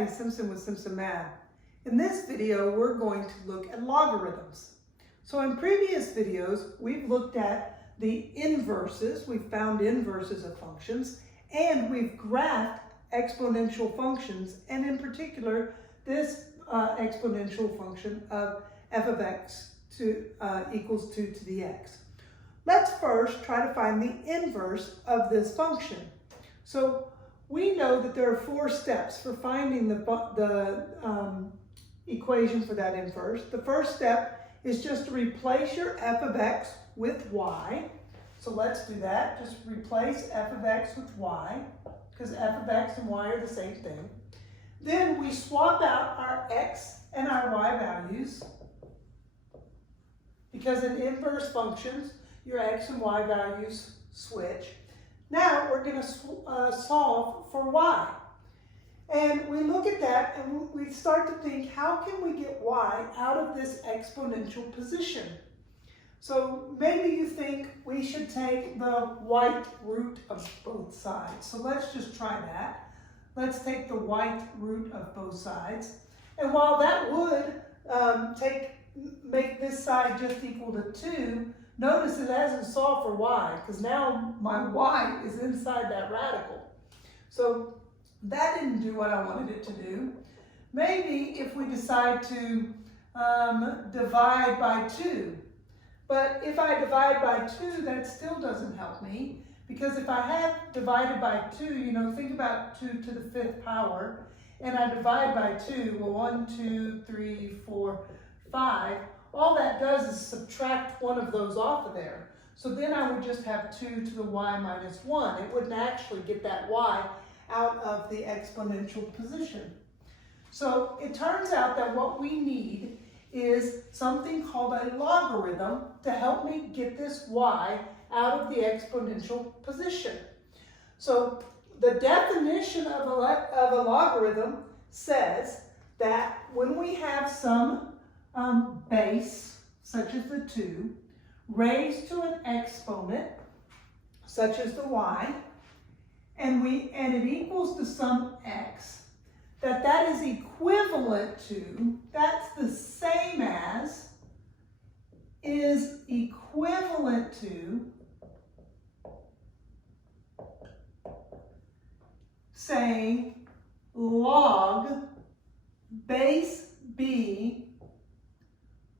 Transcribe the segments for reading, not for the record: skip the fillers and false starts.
Patty Simpson with Simpson Math. In this video, we're going to look at logarithms. So in previous videos, we've looked at the inverses. We've found inverses of functions, and we've graphed exponential functions, and in particular, this exponential function of f of x equals 2 to the x. Let's first try to find the inverse of this function. So we know that there are 4 steps for finding the equation for that inverse. The first step is just to replace your f of x with y. So let's do that. Just replace f of x with y, because f of x and y are the same thing. Then we swap out our x and our y values, because in inverse functions, your x and y values switch. Now we're going to solve for y. And we look at that and we start to think, how can we get y out of this exponential position? So maybe you think we should take the white root of both sides. So let's just try that. Let's take the white root of both sides. And while that would make this side just equal to 2, notice it hasn't solved for y, because now my y is inside that radical. So that didn't do what I wanted it to do. Maybe if we decide to divide by 2. But if I divide by 2, that still doesn't help me, because if I have divided by 2, think about 2 to the 5th power, and I divide by 2, well, 1, 2, 3, 4, 5, all that does is subtract one of those off of there. So then I would just have 2 to the y minus 1. It wouldn't actually get that y out of the exponential position. So it turns out that what we need is something called a logarithm to help me get this y out of the exponential position. So the definition of a logarithm says that when we have some base, such as the 2, raised to an exponent, such as the y, and it equals to some x, that is equivalent to, that's the same as, is equivalent to saying log base b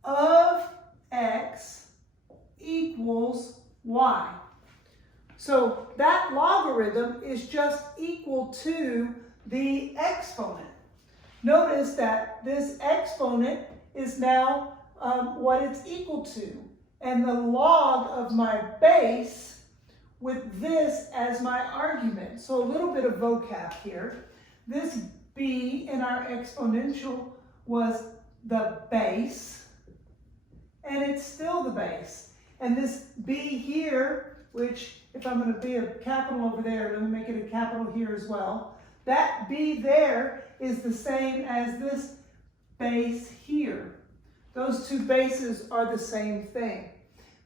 of x equals y. So that logarithm is just equal to the exponent. Notice that this exponent is now what it's equal to, and the log of my base with this as my argument. So a little bit of vocab here. This b in our exponential was the base, and it's still the base. And this b here, which if I'm going to be a capital over there, let me make it a capital here as well. That b there is the same as this base here. Those two bases are the same thing.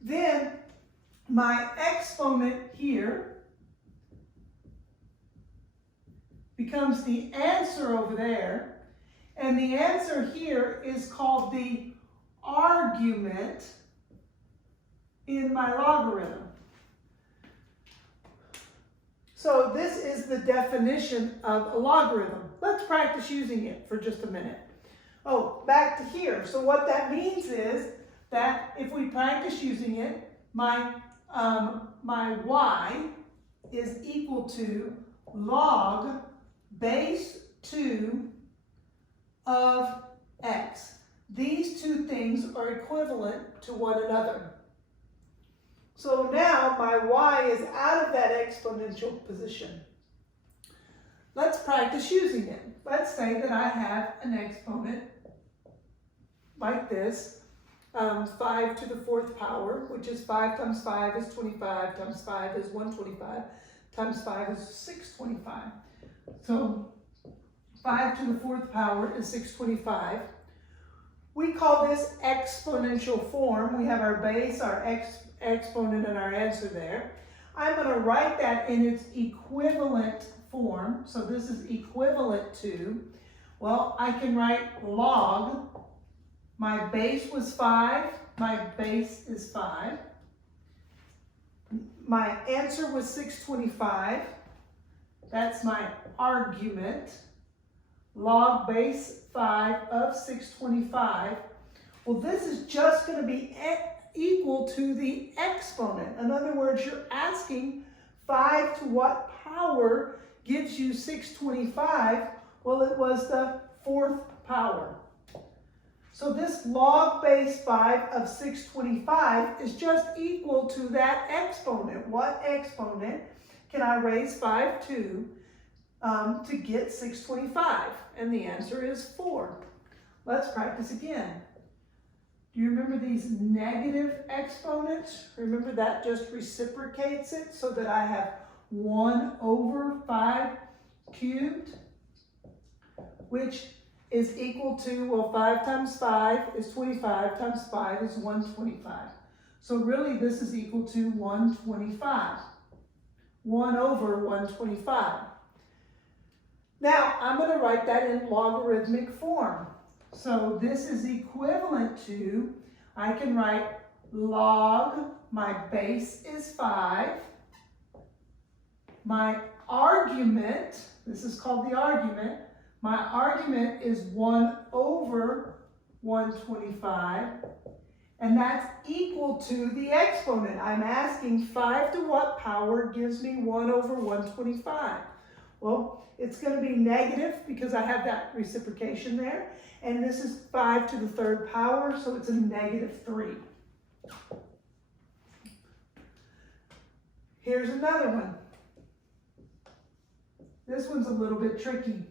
Then my exponent here becomes the answer over there, and the answer here is called the argument in my logarithm. So this is the definition of a logarithm. Let's practice using it for just a minute. Oh, back to here. So what that means is that if we practice using it, my y is equal to log base 2 of x. These two things are equivalent to one another. So now my y is out of that exponential position. Let's practice using it. Let's say that I have an exponent like this, 5 to the 4th power, which is 5 times 5 is 25, times 5 is 125, times 5 is 625. So 5 to the 4th power is 625. We call this exponential form. We have our base, our exponent, and our answer there. I'm going to write that in its equivalent form. So this is equivalent to, Well, I can write log. My base was 5. My base is 5. My answer was 625. That's my argument. Log base 5 of 625. Well, this is just going to be equal to the exponent. In other words, you're asking 5 to what power gives you 625? Well, it was the 4th power. So this log base 5 of 625 is just equal to that exponent. What exponent can I raise 5 to get 625? And the answer is 4. Let's practice again. Do you remember these negative exponents? Remember that just reciprocates it so that I have 1 over 5 cubed, which is equal to, well, 5 times 5 is 25, times 5 is 125. So really this is equal to 125. 1 over 125. Now I'm going to write that in logarithmic form. So this is equivalent to, I can write log, my base is 5. My argument, this is called the argument, my argument is 1 over 125, and that's equal to the exponent. I'm asking 5 to what power gives me 1 over 125? Well, it's going to be negative because I have that reciprocation there, and this is 5 to the 3rd power, so it's a negative 3. Here's another one. This one's a little bit tricky.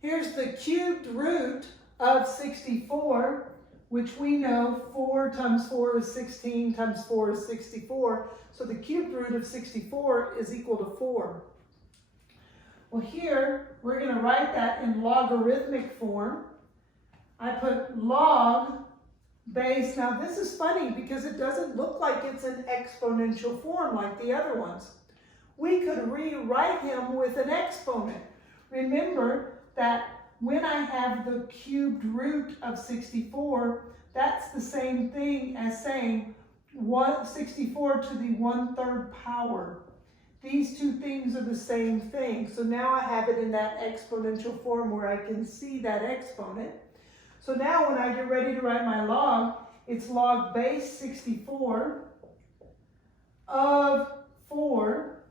Here's the cubed root of 64, which we know 4 times 4 is 16 times 4 is 64. So the cubed root of 64 is equal to 4. Well, here we're going to write that in logarithmic form. I put log base. Now this is funny because it doesn't look like it's an exponential form like the other ones. We could rewrite him with an exponent. Remember that when I have the cubed root of 64, that's the same thing as saying 64 to the 1/3 power. These two things are the same thing. So now I have it in that exponential form where I can see that exponent. So now when I get ready to write my log, it's log base 64 of 4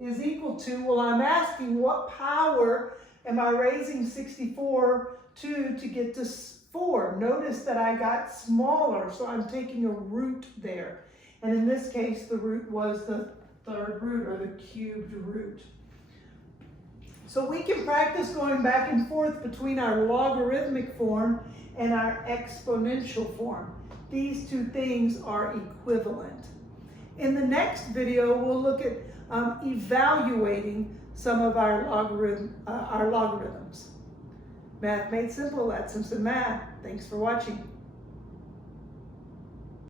is equal to, well, I'm asking what power am I raising 64 to get to 4? Notice that I got smaller, so I'm taking a root there. And in this case, the root was the 3rd root, or the cubed root. So we can practice going back and forth between our logarithmic form and our exponential form. These two things are equivalent. In the next video, we'll look at evaluating some of our logarithms. Math Made Simple at Simpson Math. Thanks for watching.